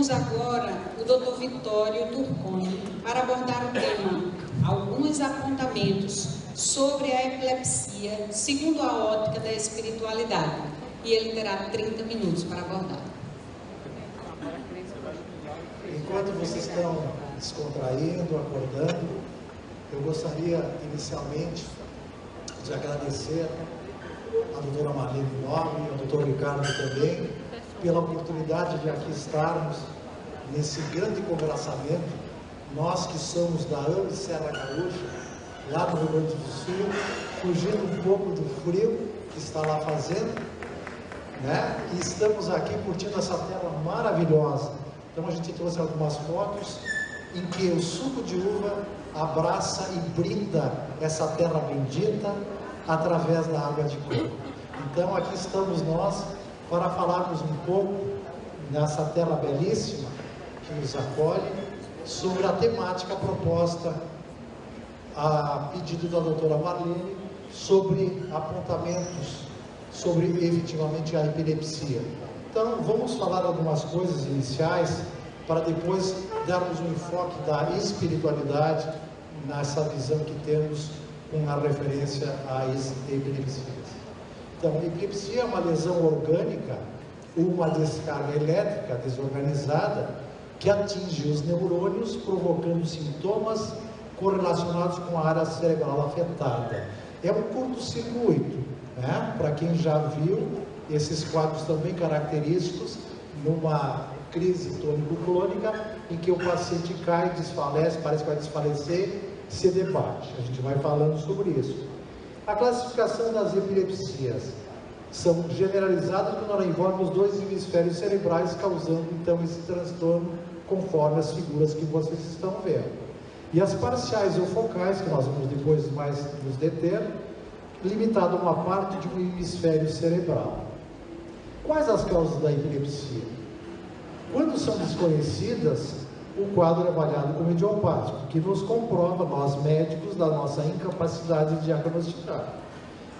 convidamos agora o Dr. Vitório Turconi para abordar o tema Alguns apontamentos sobre a epilepsia segundo a ótica da espiritualidade. E ele terá 30 minutos para abordar. Enquanto vocês estão descontraindo, acordando, eu gostaria inicialmente de agradecer a doutora Marlene Nobre e ao doutor Ricardo também pela oportunidade de aqui estarmos nesse grande conversamento. Nós que somos da AME Serra Gaúcha, lá no Rio Grande do Sul, fugindo um pouco do frio que está lá fazendo, né? E estamos aqui curtindo essa terra maravilhosa. Então a gente trouxe algumas fotos em que o suco de uva abraça e brinda essa terra bendita através da água de coco. Então aqui estamos nós para falarmos um pouco nessa terra belíssima que nos acolhe sobre a temática proposta a pedido da doutora Marlene sobre apontamentos sobre efetivamente a epilepsia. Então vamos falar algumas coisas iniciais para depois darmos um enfoque da espiritualidade nessa visão que temos com a referência às epilepsias. Então, epilepsia é uma lesão orgânica, uma descarga elétrica desorganizada que atinge os neurônios, provocando sintomas correlacionados com a área cerebral afetada. É um curto-circuito, né? Para quem já viu, esses quadros são bem característicos numa crise tônico-clônica em que o paciente cai, desfalece, parece que vai desfalecer, se debate. A gente vai falando sobre isso. A classificação das epilepsias são generalizadas quando ela envolve os dois hemisférios cerebrais, causando então esse transtorno conforme as figuras que vocês estão vendo. E as parciais ou focais, que nós vamos depois mais nos deter, limitado a uma parte de um hemisfério cerebral. Quais as causas da epilepsia? Quando são desconhecidas, o quadro é avaliado como idiopático, que nos comprova, nós médicos, da nossa incapacidade de diagnosticar.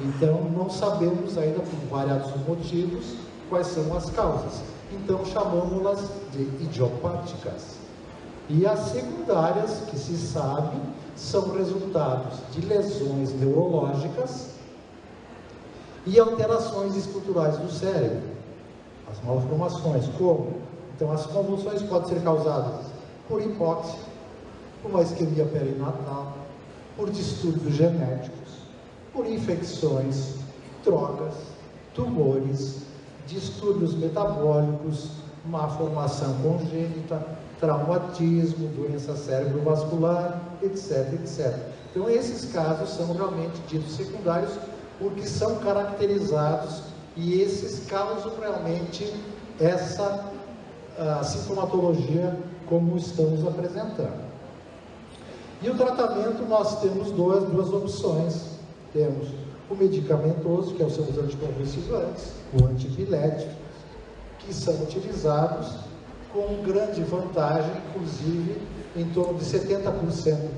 Então, não sabemos ainda, por variados motivos, quais são as causas. Então, chamamos-las de idiopáticas. E as secundárias, que se sabe, são resultados de lesões neurológicas e alterações estruturais do cérebro. As malformações, como? Então, as convulsões podem ser causadas por hipóxia, por uma isquemia perinatal, por distúrbios genéticos, por infecções, drogas, tumores, distúrbios metabólicos, má formação congênita, traumatismo, doença cerebrovascular, etc, etc. Então, esses casos são realmente ditos secundários porque são caracterizados e esses causam realmente essa sintomatologia como estamos apresentando. E o tratamento, nós temos duas opções. Temos o medicamentoso, que são os anticonvulsivantes, o antipilético, que são utilizados com grande vantagem, inclusive em torno de 70%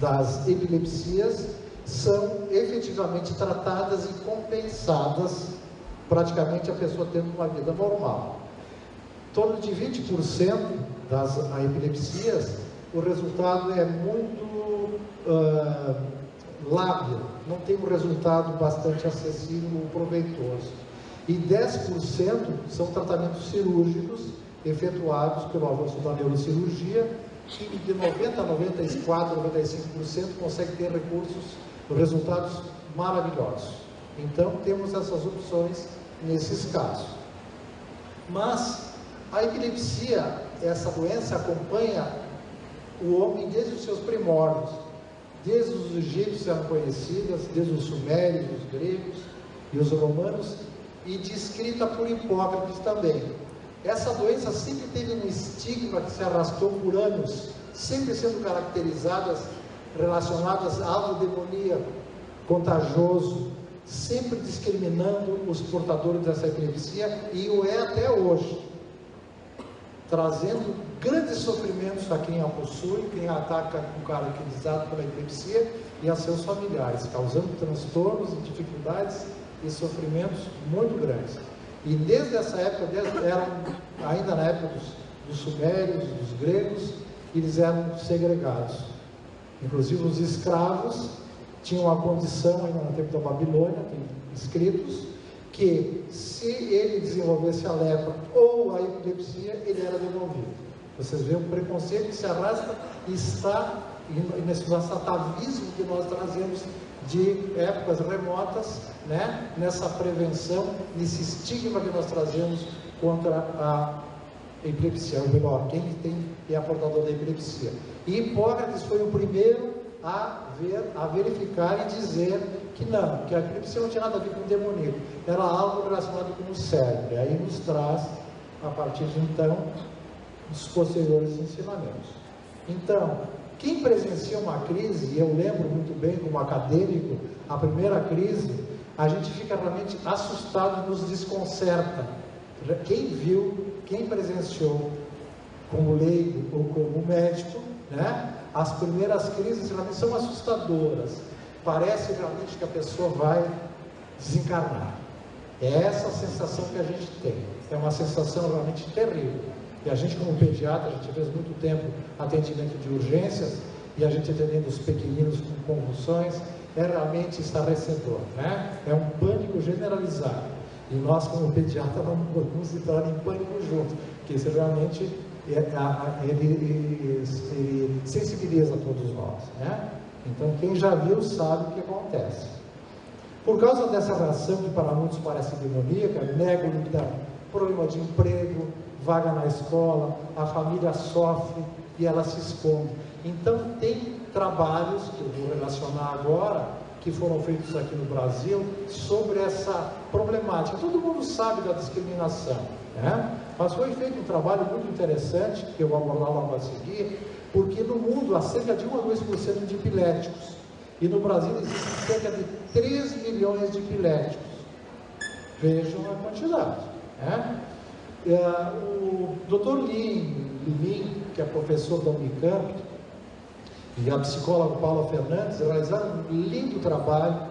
das epilepsias são efetivamente tratadas e compensadas, praticamente a pessoa tendo uma vida normal. Em torno de 20% das epilepsias, o resultado é muito lábil, não tem um resultado bastante acessível ou proveitoso. E 10% são tratamentos cirúrgicos efetuados pelo avanço da neurocirurgia, que de 90% a 94%, 95% consegue ter resultados maravilhosos. Então, temos essas opções nesses casos. Mas a epilepsia, essa doença acompanha o homem desde os seus primórdios, desde os egípcios eram conhecidas, desde os sumérios, os gregos e os romanos, e descrita por Hipócrates também. Essa doença sempre teve um estigma que se arrastou por anos, sempre sendo caracterizadas, relacionadas a algo demoníaco, contagioso, sempre discriminando os portadores dessa epilepsia, e o é até hoje, trazendo grandes sofrimentos a quem a possui, quem a ataca com caracterizado pela epilepsia e a seus familiares, causando transtornos e dificuldades e sofrimentos muito grandes. E desde essa época, ainda na época dos sumérios, dos gregos, eles eram segregados. Inclusive os escravos tinham a condição, ainda no tempo da Babilônia, tem escritos, que se ele desenvolvesse a lepra ou a epilepsia, ele era devolvido. Vocês veem o preconceito que se arrasta e está nesse nosso atavismo que nós trazemos de épocas remotas, né? Nessa prevenção, nesse estigma que nós trazemos contra a epilepsia, ou melhor, quem é portador da epilepsia. E Hipócrates foi o primeiro a verificar e dizer que não, que a epilepsia não tinha nada a ver com o demoníaco, era algo relacionado com o cérebro. E aí nos traz, a partir de então, os posteriores ensinamentos. Então, quem presencia uma crise, e eu lembro muito bem como acadêmico, a primeira crise, a gente fica realmente assustado e nos desconcerta. Quem viu, quem presenciou, como leigo ou como médico, né? As primeiras crises realmente são assustadoras. Parece realmente que a pessoa vai desencarnar. É essa a sensação que a gente tem. É uma sensação realmente terrível. E a gente, como pediatra, a gente fez muito tempo atendimento de urgências, e a gente atendendo os pequeninos com convulsões, é realmente estarrecedor, né? É um pânico generalizado. E nós, como pediatra, não podemos entrar em pânico junto, porque isso realmente ele sensibiliza todos nós, né? Então, quem já viu sabe o que acontece. Por causa dessa reação que para muitos parece demoníaca, negam então problema de emprego, vaga na escola, a família sofre e ela se esconde. Então, tem trabalhos que eu vou relacionar agora, que foram feitos aqui no Brasil, sobre essa problemática. Todo mundo sabe da discriminação, né? Mas foi feito um trabalho muito interessante, que eu vou abordar logo a seguir, porque no mundo há cerca de 1 a 2% de epiléticos, e no Brasil existem cerca de 3 milhões de epiléticos. Vejam a quantidade, né? O Dr. Lin, que é professor da Unicamp, e a psicóloga Paula Fernandes realizaram um lindo trabalho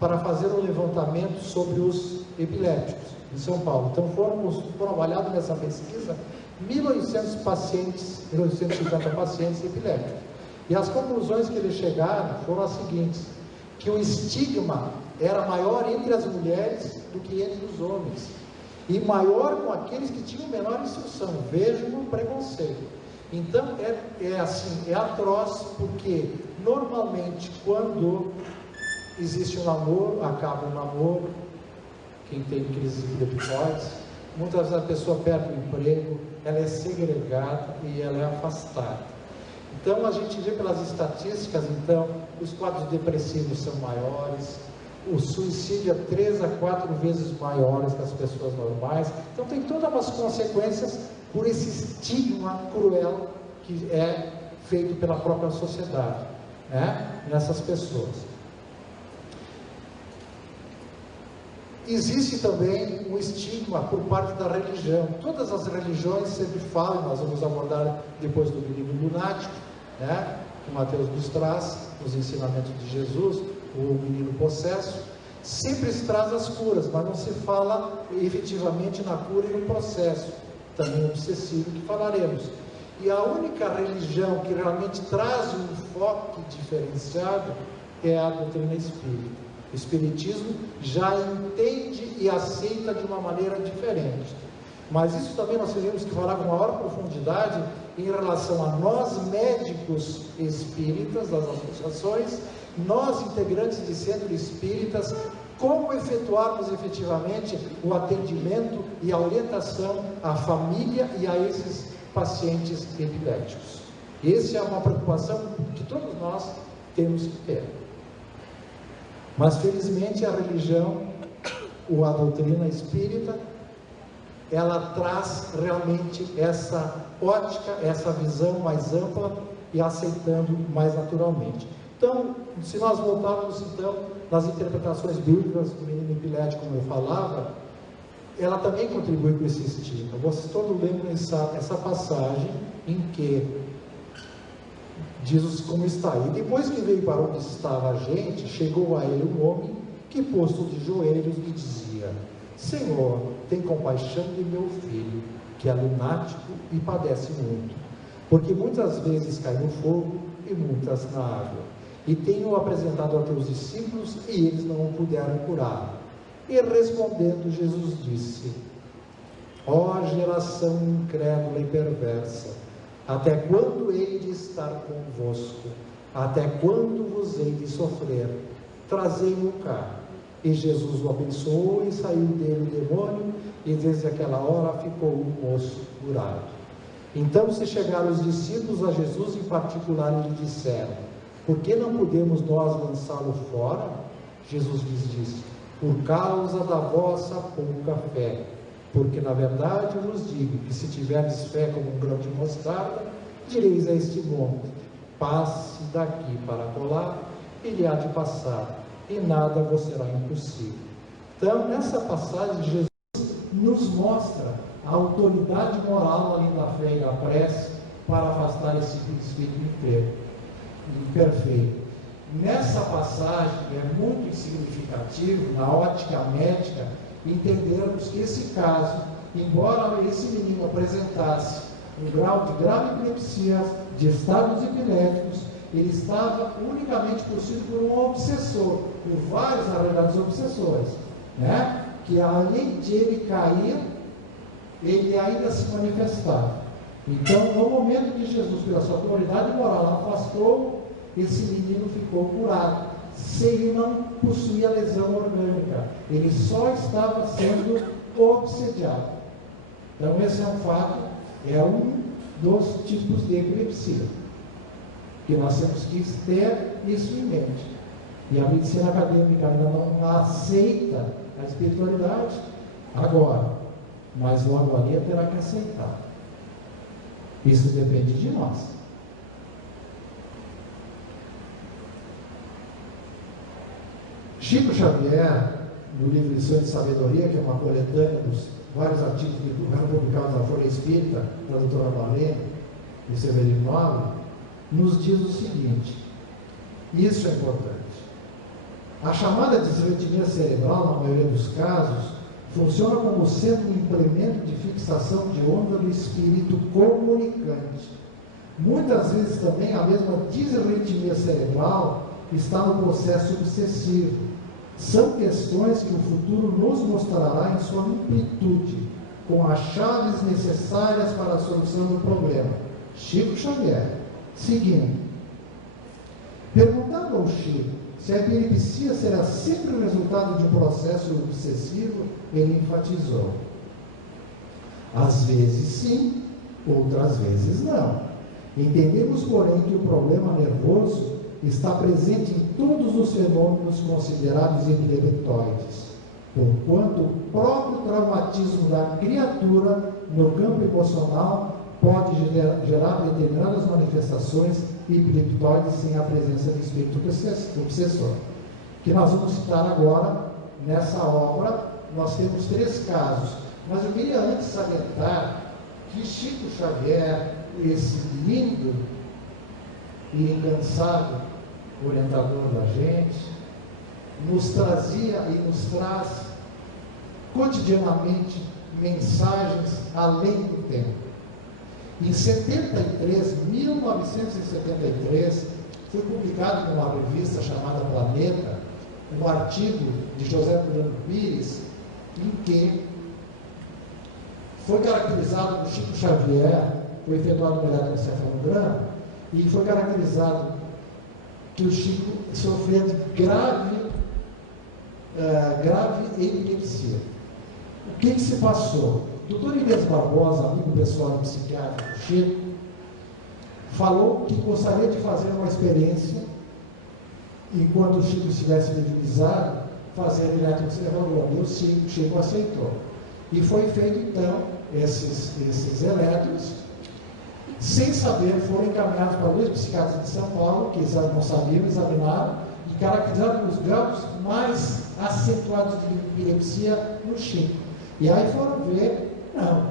para fazer um levantamento sobre os epilépticos em São Paulo. Então foram avaliados nessa pesquisa 1.800 pacientes, 1.850 pacientes epilépticos. E as conclusões que eles chegaram foram as seguintes: que o estigma era maior entre as mulheres do que entre os homens, e maior com aqueles que tinham menor instrução. Vejam o preconceito. Então é atroz, porque normalmente quando existe um namoro, acaba um namoro, quem tem crise de epileptoide, muitas vezes a pessoa perde o emprego, ela é segregada e ela é afastada. Então a gente vê pelas estatísticas, então, os quadros depressivos são maiores, o suicídio é 3 a 4 vezes maiores que as pessoas normais. Então tem todas as consequências por esse estigma cruel que é feito pela própria sociedade, né, nessas pessoas. Existe também um estigma por parte da religião. Todas as religiões sempre falam, nós vamos abordar depois do menino lunático, né, que Mateus nos traz, os ensinamentos de Jesus, o menino possesso, sempre se traz as curas, mas não se fala efetivamente na cura e no processo, também obsessivo, que falaremos. E a única religião que realmente traz um enfoque diferenciado é a doutrina espírita. O espiritismo já entende e aceita de uma maneira diferente. Mas isso também nós teremos que falar com maior profundidade em relação a nós médicos espíritas das associações, nós integrantes de centros espíritas, como efetuarmos efetivamente o atendimento e a orientação à família e a esses pacientes epilépticos. Essa é uma preocupação que todos nós temos que ter. Mas felizmente a religião, ou a doutrina espírita, ela traz realmente essa ótica, essa visão mais ampla e aceitando mais naturalmente. Então, se nós voltarmos então nas interpretações bíblicas do menino epilético, como eu falava, ela também contribui com esse estigma. Vocês todos lembram essa passagem em que diz como está. E depois que veio para onde estava a gente, chegou a ele um homem que, posto de joelhos, lhe dizia: Senhor, tem compaixão de meu filho, que é lunático e padece muito, porque muitas vezes cai no fogo e muitas na água. E tenho apresentado a teus discípulos e eles não o puderam curar. E respondendo, Jesus disse: ó geração incrédula e perversa, até quando hei de estar convosco? Até quando vos hei de sofrer? Trazei-o cá. E Jesus o abençoou e saiu dele o demônio, e desde aquela hora ficou o moço curado. Então se chegaram os discípulos a Jesus em particular e lhe disseram: por que não podemos nós lançá-lo fora? Jesus lhes disse: por causa da vossa pouca fé. Porque na verdade eu vos digo que se tiverdes fé como um grão de mostarda, direis a este monte: passe daqui para acolá, e lhe há de passar, e nada vos será impossível. Então, nessa passagem, Jesus nos mostra a autoridade moral além da fé e da prece para afastar esse espírito imperfeito. Nessa passagem é muito significativo, na ótica médica, entendermos que esse caso, embora esse menino apresentasse um grau de grave epilepsia, de estados epiléticos, ele estava unicamente possuído por um obsessor, por vários, na verdade, obsessores, né? Que além de ele cair, ele ainda se manifestava. Então, no momento que Jesus, pela sua autoridade moral, afastou, esse menino ficou curado. Se ele não possuía lesão orgânica, ele só estava sendo obsediado. Então, esse é um fato, é um dos tipos de epilepsia, que nós temos que ter isso em mente. E a medicina acadêmica ainda não aceita a espiritualidade agora, mas logo ali terá que aceitar. Isso depende de nós. Chico Xavier, no livro Lições de Sabedoria, que é uma coletânea dos vários artigos que foram publicados na Folha Espírita, da doutora Marlene e Severino Nobre, nos diz o seguinte: isso é importante. A chamada desarritmia cerebral, na maioria dos casos, funciona como sendo um implemento de fixação de onda do espírito comunicante. Muitas vezes também a mesma desarritmia cerebral está no processo obsessivo. São questões que o futuro nos mostrará em sua amplitude, com as chaves necessárias para a solução do problema. Chico Xavier. Seguindo, perguntando ao Chico se a epilepsia será sempre o resultado de um processo obsessivo, ele enfatizou: às vezes sim, outras vezes não. Entendemos, porém, que o problema nervoso está presente em todos os fenômenos considerados epileptoides, porquanto o próprio traumatismo da criatura no campo emocional pode gerar determinadas manifestações epileptoides sem a presença do espírito obsessor. Que nós vamos citar agora, nessa obra, nós temos 3 casos, mas eu queria antes salientar que Chico Xavier, esse lindo e incansável orientador da gente, nos trazia e nos traz cotidianamente mensagens além do tempo. Em 1973, foi publicado numa revista chamada Planeta, um artigo de José Brando Pires, em que foi caracterizado por Chico Xavier, foi efetuado um melhor encefalograma, e foi caracterizado que o Chico sofria de grave epilepsia. O que se passou? O doutor Inês Barbosa, amigo pessoal do psiquiatra do Chico, falou que gostaria de fazer uma experiência, enquanto o Chico estivesse mediunizado, fazer eletroencefalograma. E o Chico aceitou. E foi feito, então, esses elétrons, sem saber, foram encaminhados para 2 psiquiatras de São Paulo, que eles não sabiam, examinaram, e caracterizaram os graus mais acentuados de epilepsia no Chico. E aí foram ver, não,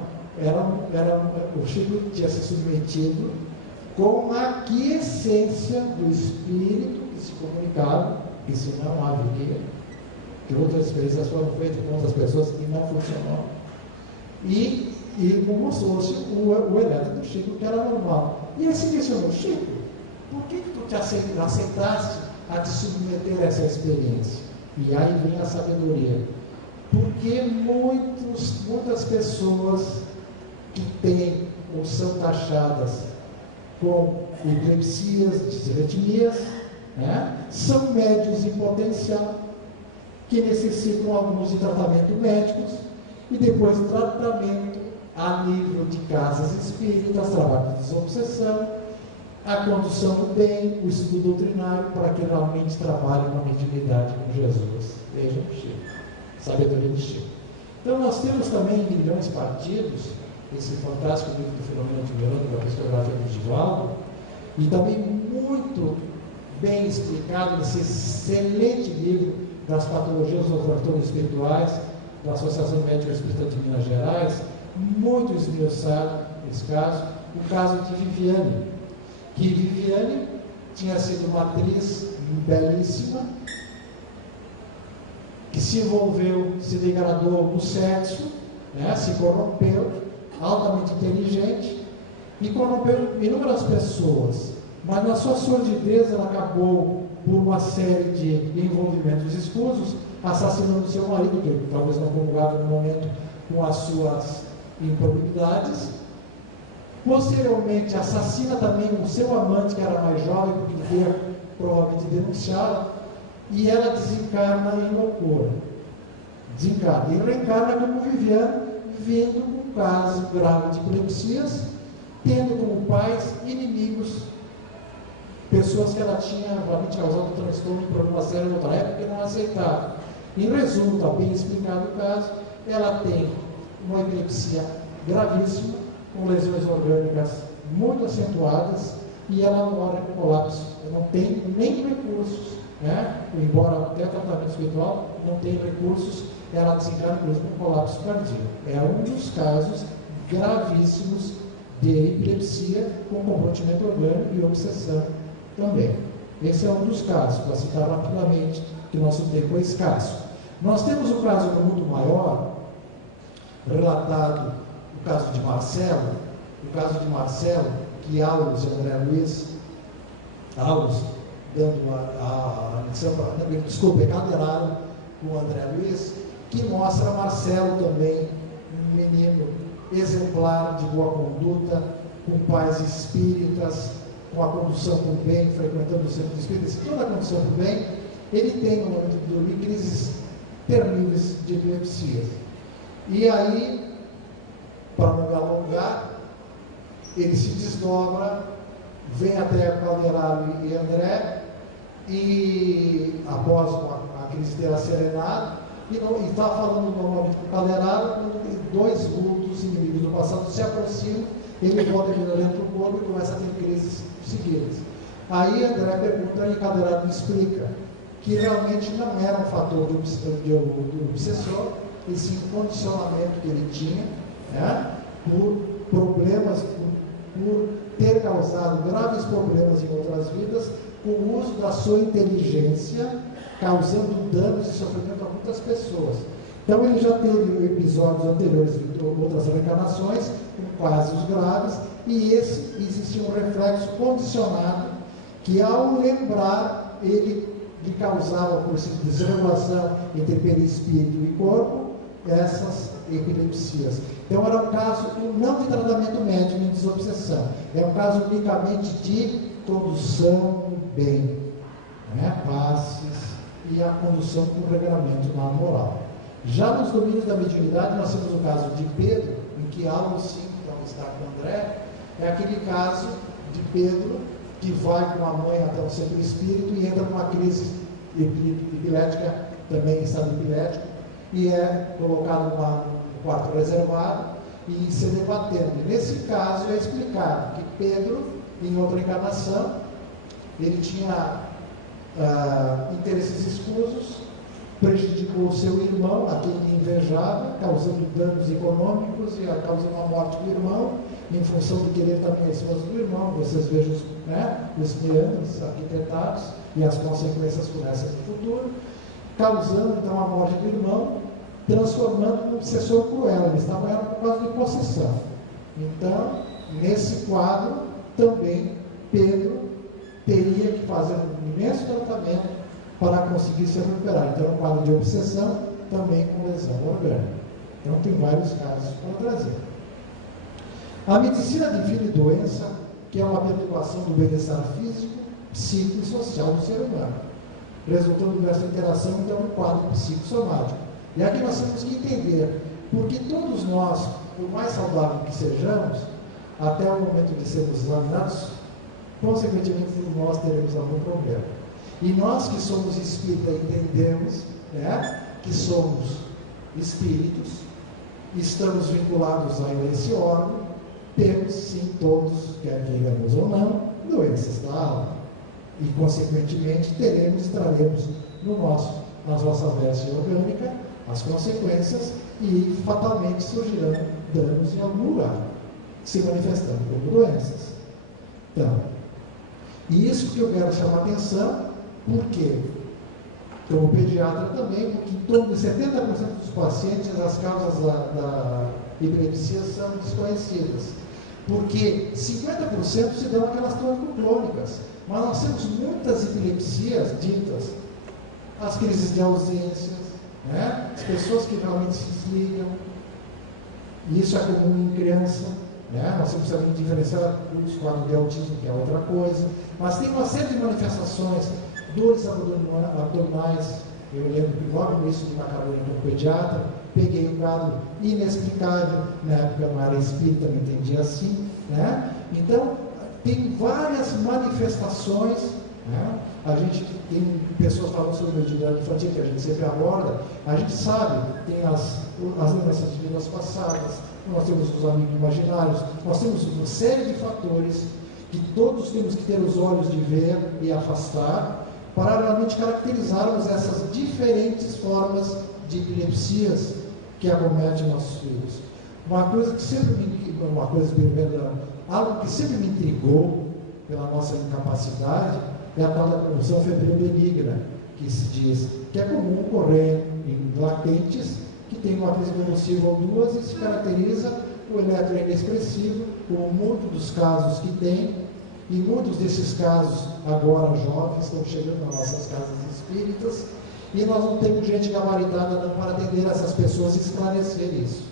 o Chico tinha se submetido com a aquiescência do espírito que se comunicava, que se não haveria que outras experiências foram feitas com outras pessoas e não funcionou. E mostrou-se o elétrico do Chico, que era normal. E ele se questionou: Chico, por que tu te aceitaste a te submeter a essa experiência? E aí vem a sabedoria. Porque muitas pessoas que têm ou são taxadas com epilepsias, disritmias, né, são médios em potencial, que necessitam alguns de tratamento médicos e depois tratamento a nível de casas espíritas, trabalho de desobsessão, a condução do bem, o estudo doutrinário, para que realmente trabalhem na mediunidade com Jesus. Vejam o Chico, sabedoria de Chico. Então nós temos também em Milhões Partidos, esse fantástico livro do Filomeno de Miranda, da psicografia do Divaldo, e também muito bem explicado nesse excelente livro das patologias dos transtornos espirituais, da Associação Médica Espírita de Minas Gerais, muito esmiuçado esse caso, o caso de Viviane, que Viviane tinha sido uma atriz belíssima, que se envolveu, se degradou no sexo, né, se corrompeu, altamente inteligente, e corrompeu inúmeras pessoas, mas na sua sordidez ela acabou, por uma série de envolvimentos escusos, assassinando seu marido, que talvez não comungava no momento com as suas improbidades. Posteriormente assassina também o seu amante, que era mais jovem, porque veio provavelmente denunciá-la, e ela desencarna em loucura. Desencarna. E reencarna como Viviane, vindo com um caso grave de epilepsias, tendo como pais inimigos, pessoas que ela tinha realmente causado transtorno por uma série de outra época que não aceitavam. Em resumo, está bem explicado o caso, ela tem uma epilepsia gravíssima, com lesões orgânicas muito acentuadas, e ela morre com colapso. Não tem nem recursos, né? Embora até tratamento espiritual, não tem recursos, ela desencarna mesmo com colapso cardíaco. É um dos casos gravíssimos de epilepsia com comprometimento orgânico e obsessão também. Esse é um dos casos, para citar rapidamente, que nosso tempo é escasso. Nós temos um caso no mundo maior, relatado, o caso de Marcelo, que Aulos e André Luiz, Aulos cadeiraram com o André Luiz, que mostra Marcelo também, um menino exemplar de boa conduta, com pais espíritas, com a condução para o bem, frequentando o centro de espíritas, toda a condução para o bem. Ele tem, no momento de dormir, crises terríveis de epilepsia. E aí, para não me alongar, ele se desdobra, vem até Calderaro e André, e após a crise ter serenado, e está falando normalmente com o Calderaro, dois vultos inimigos do passado se aproximam, ele volta dentro do corpo e começa a ter crises seguidas. Aí André pergunta e Calderaro explica que realmente não era um fator do obsessor, e sim um condicionamento que ele tinha, né, por problemas, por ter causado graves problemas em outras vidas, com o uso da sua inteligência, causando danos e sofrimento a muitas pessoas. Então ele já teve episódios anteriores de outras reencarnações, com casos graves, e esse existia um reflexo condicionado, que ao lembrar, ele lhe causava, por desregulação entre perispírito e corpo, essas epilepsias. Então era um caso não de tratamento médico nem de desobsessão, é um caso unicamente de condução no bem, né? Passes e a condução com regramento na moral. Já nos domínios da mediunidade, nós temos o caso de Pedro, em que Aulos, sim, então está com André, é aquele caso de Pedro que vai com a mãe até o centro espírito e entra numa crise epilética, também em estado epilético, e é colocado no quarto reservado e se debatendo. E nesse caso é explicado que Pedro, em outra encarnação, ele tinha interesses escusos, prejudicou o seu irmão, a quem ele invejava, causando danos econômicos e causando a morte do irmão, em função de querer também a esposa do irmão. Vocês vejam os meandros arquitetados e as consequências com essa no futuro. causando então a morte do irmão, transformando num obsessor cruel. Ele estava morrendo por causa de possessão. Então, nesse quadro, também Pedro teria que fazer um imenso tratamento para conseguir se recuperar. Então, um quadro de obsessão, também com lesão orgânica. Então, tem vários casos para trazer. A medicina de vida e doença, que é uma perturbação do bem-estar físico, psíquico e social do ser humano, resultando dessa interação, então, no quadro psicossomático. E aqui nós temos que entender, porque todos nós, por mais saudável que sejamos, até o momento de sermos examinados, consequentemente nós teremos algum problema. E nós que somos espíritas entendemos, né, que somos espíritos, estamos vinculados a esse órgão, temos sim todos, quer queiramos ou não, doenças da alma. E consequentemente traremos nas nossas vestes orgânicas as consequências e fatalmente surgirão danos em algum lugar, se manifestando como doenças. Então, e isso que eu quero chamar a atenção, porque como pediatra também, porque em torno de 70% dos pacientes as causas da epilepsia são desconhecidas, porque 50% se dão aquelas crônicas, mas nós temos muitas epilepsias ditas, as crises de ausência, né? As pessoas que realmente se desligam, e isso é comum em criança, né? Nós temos também que diferenciar os quadros de autismo, que é outra coisa, mas tem uma série de manifestações, dores abdominais. Eu lembro que logo no início de uma carreira como pediatra, peguei um quadro inexplicável, na época eu não era espírita, não entendia assim, né? Então, tem várias manifestações, né? A gente tem pessoas falando sobre mediunidade infantil, que a gente sempre aborda, a gente sabe, tem as lembranças de vidas passadas, nós temos os amigos imaginários, nós temos uma série de fatores que todos temos que ter os olhos de ver e afastar, para realmente caracterizarmos essas diferentes formas de epilepsias que acometem nossos filhos. Algo que sempre me intrigou pela nossa incapacidade é a tal da convulsão febril benigna, que se diz que é comum ocorrer em latentes que têm uma crise convulsiva ou duas e se caracteriza o eletro inexpressivo, o muito dos casos que tem, e muitos desses casos agora jovens estão chegando nas nossas casas espíritas e nós não temos gente gabaritada não para atender essas pessoas e esclarecer isso.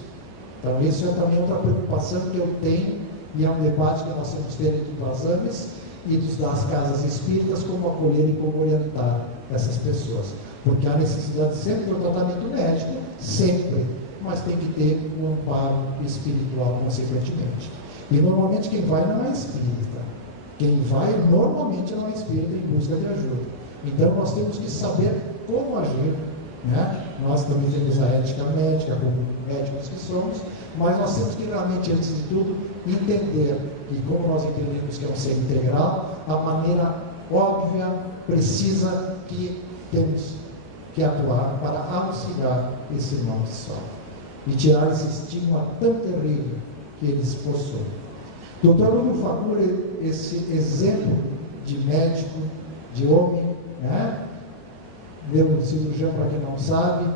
Então isso é também outra preocupação que eu tenho e é um debate que nós temos que ter entre os exames e das casas espíritas, como acolher e como orientar essas pessoas, porque há necessidade sempre do tratamento médico, sempre, mas tem que ter um amparo espiritual consequentemente. E normalmente quem vai não é espírita, quem vai normalmente não é espírita em busca de ajuda. Então nós temos que saber como agir, né? Nós também temos a ética médica, como médicos que somos, mas nós temos que realmente, antes de tudo, entender, e como nós entendemos que é um ser integral, a maneira óbvia, precisa que temos que atuar para auxiliar esse irmão que sofre e tirar esse estigma tão terrível que eles possuem. Dr. Lúcio Facura, esse exemplo de médico, de homem, né? Neurocirurgião, para quem não sabe,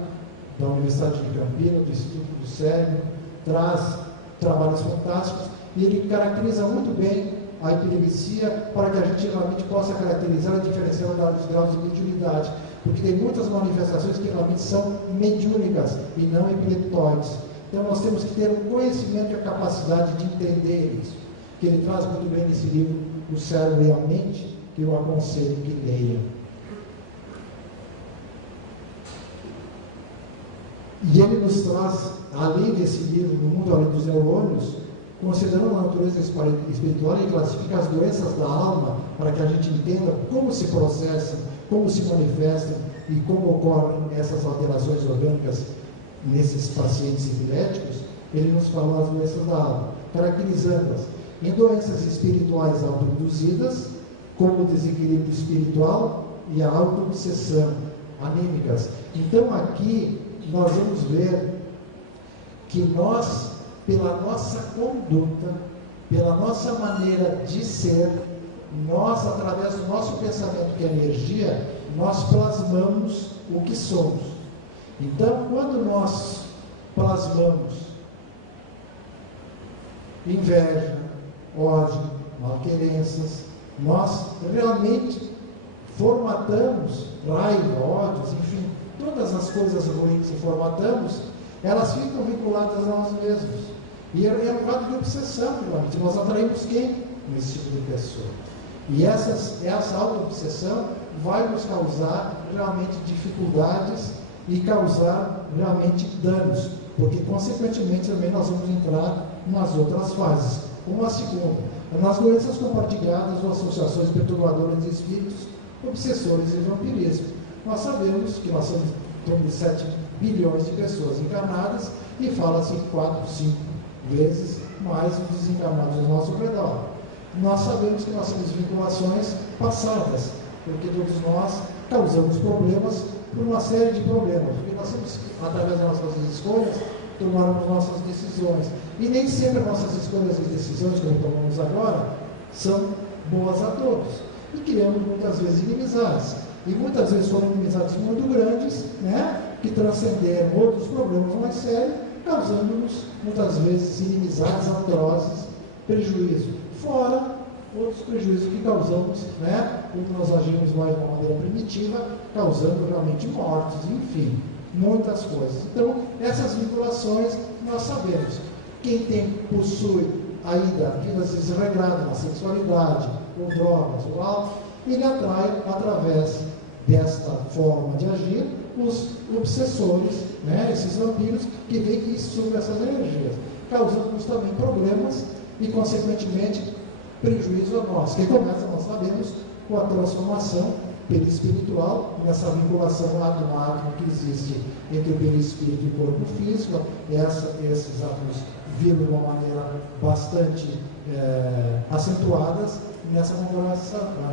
da Universidade de Campinas, do Instituto do Cérebro, traz trabalhos fantásticos e ele caracteriza muito bem a epilepsia para que a gente realmente possa caracterizar e diferenciar os graus de mediunidade, porque tem muitas manifestações que realmente são mediúnicas e não epileptóides. Então nós temos que ter um conhecimento e a capacidade de entender isso, que ele traz muito bem nesse livro, O Cérebro e a Mente, que eu aconselho que leiam. E ele nos traz, além desse livro, No Mundo Além dos Neurônios, considerando a natureza espiritual, ele classifica as doenças da alma para que a gente entenda como se processam, como se manifestam e como ocorrem essas alterações orgânicas nesses pacientes epiléticos. Ele nos falou as doenças da alma, caracterizando-as em doenças espirituais autoinduzidas, como o desequilíbrio espiritual e a auto-obsessão, anímicas. Então aqui nós vamos ver que nós, pela nossa conduta, pela nossa maneira de ser, nós, através do nosso pensamento, que é energia, nós plasmamos o que somos. Então, quando nós plasmamos inveja, ódio, malquerenças, nós realmente formatamos raiva, ódios, enfim, todas as coisas ruins que formatamos, elas ficam vinculadas a nós mesmos. E é um quadro de obsessão, realmente. Nós atraímos quem? Nesse tipo de pessoa. E essa auto-obsessão vai nos causar realmente dificuldades e causar realmente danos, porque consequentemente também nós vamos entrar nas outras fases. Uma segunda, nas doenças compartilhadas ou associações perturbadoras de espíritos, obsessores e vampirismo. Nós sabemos que nós somos em torno de 7 bilhões de pessoas encarnadas e fala-se 4, 5 vezes mais os desencarnados ao nosso redor. Nós sabemos que nós temos vinculações passadas, porque todos nós causamos problemas por uma série de problemas, porque nós temos, através das nossas escolhas, tomarmos nossas decisões. E nem sempre nossas escolhas e decisões, como tomamos agora, são boas a todos. E criamos muitas vezes inimizades. E muitas vezes foram inimizades muito grandes, né, que transcenderam outros problemas mais sérios, causando-nos, muitas vezes, inimizades atrozes, prejuízo. Fora outros prejuízos que causamos, né, quando nós agimos mais de uma maneira primitiva, causando realmente mortes, enfim, muitas coisas. Então, essas vinculações nós sabemos. Quem possui ainda vidas desregradas na sexualidade, ou drogas, ou álcool, ele atrai, através desta forma de agir, os obsessores, né, esses vampiros, que vêm que sugam essas energias, causando-nos também problemas e, consequentemente, prejuízo a nós, que começa, nós sabemos, com a transformação perispiritual, nessa vinculação átomo-átomo que existe entre o perispírito e o corpo físico. Esses átomos viram de uma maneira bastante acentuadas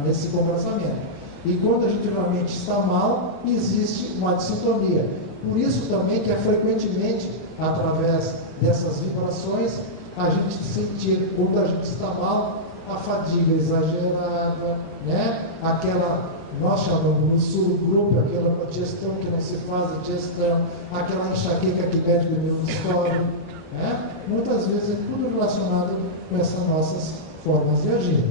nesse congraçamento. E quando a gente realmente está mal, existe uma dissintonia. Por isso também que é frequentemente, através dessas vibrações, a gente sentir, quando a gente está mal, a fadiga exagerada, né? Aquela, nós chamamos no subgrupo, aquela digestão que não se faz digestão, aquela enxaqueca que pede pneu no estômago, né? Muitas vezes é tudo relacionado com essas nossas formas de agir.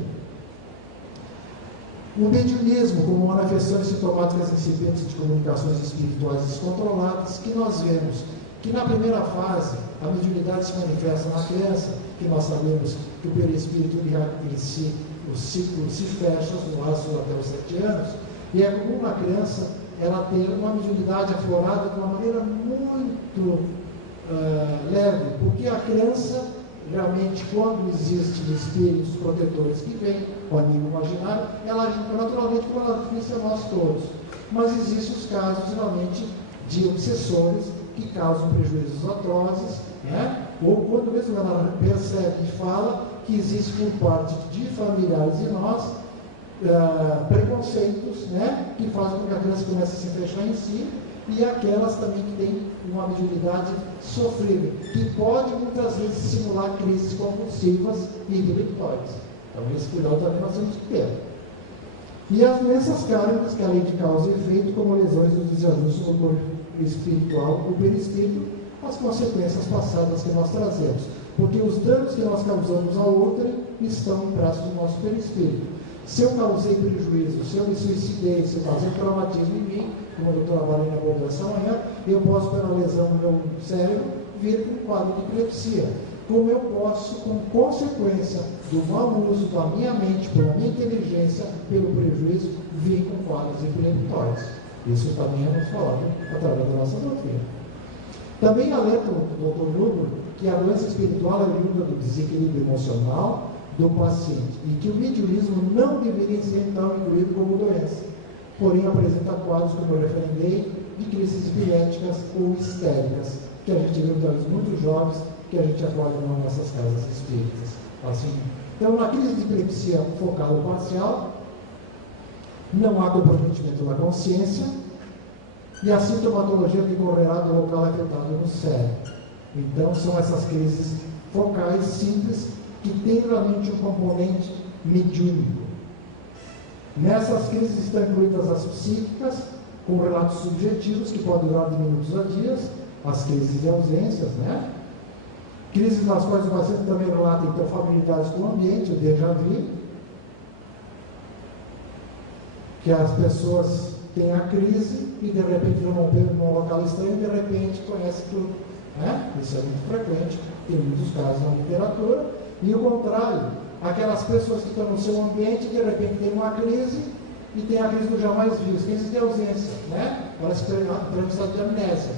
O mediunismo, como manifestações sintomáticas incipientes de comunicações espirituais descontroladas, que nós vemos que na primeira fase a mediunidade se manifesta na criança, que nós sabemos que o perispírito em si, o ciclo se fecha no laço até os 7 anos, e é comum na criança ela ter uma mediunidade aflorada de uma maneira muito leve, porque a criança realmente, quando existem espíritos protetores que vêm ao amigo imaginário, ela age naturalmente como ela difícil a nós todos. Mas existem os casos realmente de obsessores que causam prejuízos atrozes, né? Ou quando mesmo ela percebe e fala que existe por parte de familiares de nós preconceitos, né? Que fazem com que a criança comece a se fechar em si, e aquelas também que têm uma mediunidade sofrível, que pode muitas vezes simular crises convulsivas e intelectuais. Então, esse cuidado também nós temos que ter. E as doenças kármicas, que além de causa e efeito, como lesões dos desajustes no corpo espiritual, o perispírito, as consequências passadas que nós trazemos. Porque os danos que nós causamos ao outro estão impressos no nosso perispírito. Se eu causei prejuízo, se eu me suicidei, se eu causei traumatismo em mim, como a doutora Valena abordou essa manhã, eu posso, pela lesão no meu cérebro, vir com um quadro de epilepsia. Como eu posso, com consequência do mau uso da minha mente, pela minha inteligência, pelo prejuízo, vir com quadros epileptóides. Isso também é nos falado através da nossa doutrina. Também alerta o Dr. Nuber que a doença espiritual é oriunda do desequilíbrio emocional do paciente e que o mediunismo não deveria ser então incluído como doença, porém apresenta quadros, como eu referendei, de crises epiléticas ou histéricas, que a gente vê muito jovens que a gente acorda nas nossas casas espíritas. Assim, então, na crise de epilepsia focal ou parcial, não há comprometimento da consciência e a sintomatologia decorrerá do local afetado no cérebro. Então, são essas crises focais simples que tem realmente um componente mediúnico. Nessas crises estão incluídas as psíquicas, com relatos subjetivos que podem durar de minutos a dias, as crises de ausências, né? Crises nas quais o paciente também relata então familiaridades com o ambiente, o déjà vu, que as pessoas têm a crise e de repente vão num local estranho e de repente conhecem tudo, né? Isso é muito frequente, tem muitos casos na literatura, e o contrário, aquelas pessoas que estão no seu ambiente de repente têm uma crise e tem a crise do jamais visto, crise de ausência, né? Parece que tem um estado de amnésia,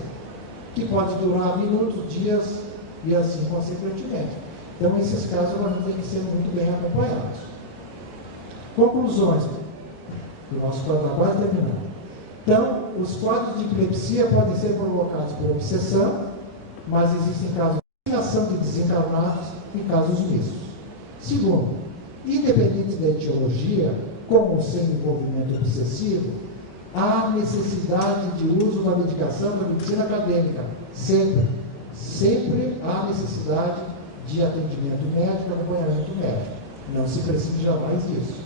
que pode durar minutos, dias e assim consequentemente. Então, esses casos têm que ser muito bem acompanhados. Conclusões. O nosso quadro está quase terminando. Então, os quadros de epilepsia podem ser provocados por obsessão, mas existem casos de ação de desencarnados e casos mistos. Segundo, independente da etiologia, com ou sem envolvimento obsessivo, há necessidade de uso da medicação da medicina acadêmica. Sempre há necessidade de atendimento médico, acompanhamento médico. Não se precisa jamais disso.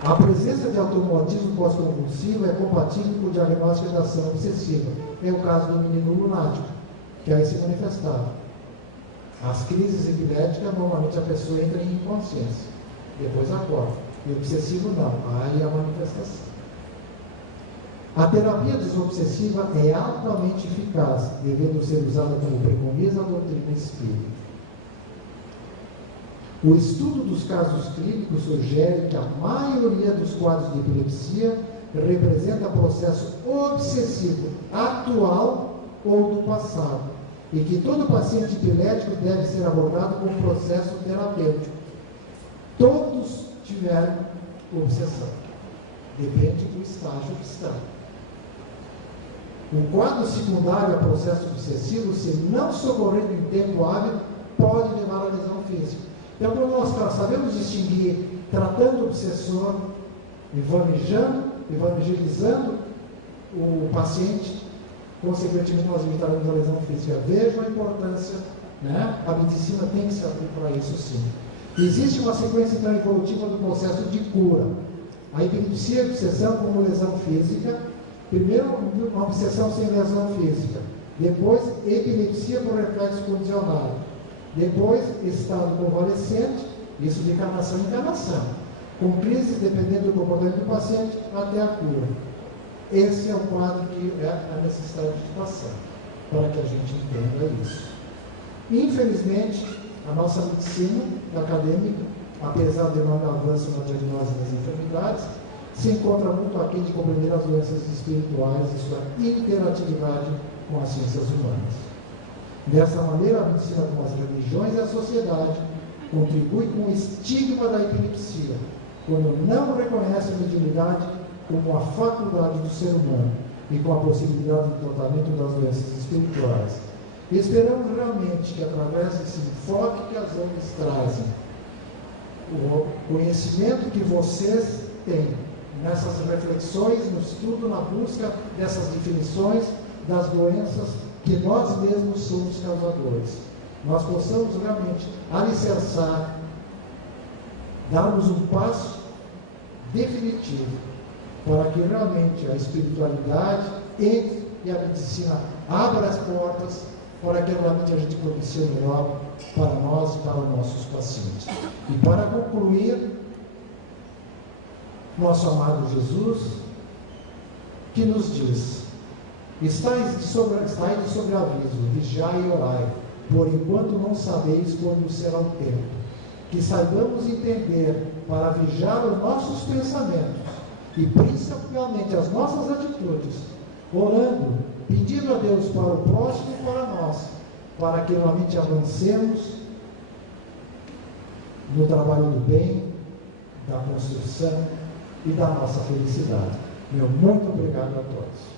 A presença de automatismo pós-convulsivo é compatível com o diagnóstico de ação obsessiva. É o caso do menino lunático, que aí se manifestava. As crises epiléticas, normalmente a pessoa entra em inconsciência, depois acorda. E o obsessivo não, aí é a manifestação. A terapia desobsessiva é altamente eficaz, devendo ser usada como preconiza a doutrina espírita. O estudo dos casos clínicos sugere que a maioria dos quadros de epilepsia representa processo obsessivo atual ou do passado, e que todo paciente epilético deve ser abordado com processo terapêutico. Todos tiveram obsessão, depende do estágio que está. O quadro secundário a processo obsessivo, se não socorrido em tempo hábil, pode levar à lesão física. Então, quando nós sabemos distinguir, tratando o obsessor, evangelizando o paciente, consequentemente nós evitaremos a lesão física. Vejam a importância, né? A medicina tem que se abrir para isso sim. Existe uma sequência então evolutiva do processo de cura. A epilepsia e a obsessão como lesão física. Primeiro, uma obsessão sem lesão física. Depois, epilepsia por reflexo condicionado. Depois, estado convalescente, isso de encarnação em encarnação. Com crises dependendo do comportamento do paciente até a cura. Esse é o quadro que é a necessidade de passar, para que a gente entenda isso. Infelizmente, a nossa medicina acadêmica, apesar do enorme avanço na diagnose das enfermidades, se encontra muito aquém de compreender as doenças espirituais e sua interatividade com as ciências humanas. Dessa maneira, a medicina, como as religiões e a sociedade, contribui com o estigma da epilepsia, quando não reconhece a mediunidade como a faculdade do ser humano e com a possibilidade de tratamento das doenças espirituais. E esperamos realmente que, através desse enfoque que as ONGs trazem, o conhecimento que vocês têm nessas reflexões, no estudo, na busca dessas definições das doenças que nós mesmos somos causadores, nós possamos realmente alicerçar, darmos um passo definitivo para que realmente a espiritualidade entre e a medicina abra as portas para que realmente a gente propicie o melhor para nós e para os nossos pacientes. E para concluir, nosso amado Jesus, que nos diz: estáis de sobreaviso, vigiai e orai, por enquanto não sabeis quando será o tempo. Que saibamos entender para vigiar os nossos pensamentos e principalmente as nossas atitudes, orando, pedindo a Deus para o próximo e para nós, para que realmente avancemos no trabalho do bem, da construção e da nossa felicidade. Meu muito obrigado a todos.